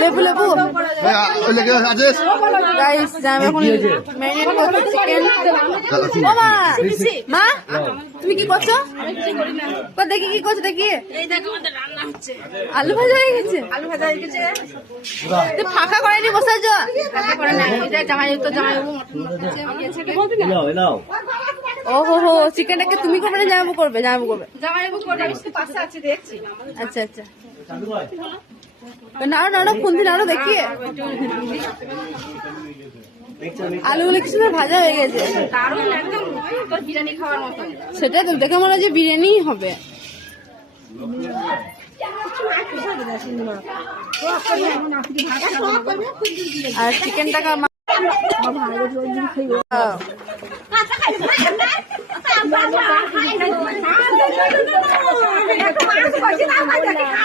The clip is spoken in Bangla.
লেবু লেবু গাইস আমি এখন ম্যারিনেট করছি চিকেন। ও মা মা তুমি কি করছো? দেখি কি করছো দেখি। আলু ভাজা হয়ে গেছে। আলু ভাজা হয়ে গেছে। ফাঁকা করাইনি বসাইছো? ও হো হো চিকেনটাকে তুমি করবে না জামাইবু করবে? জামাইবু করবে। আচ্ছা আচ্ছা নাড়ো নাড়ো খুন্তি নাড়ো দেখি। আলুগুলো কি সুন্দর ভাজা হয়ে গেছে। সেটাই তো দেখে মনে হয় যে বিরিয়ানি হবে। আর চিকেনটাকে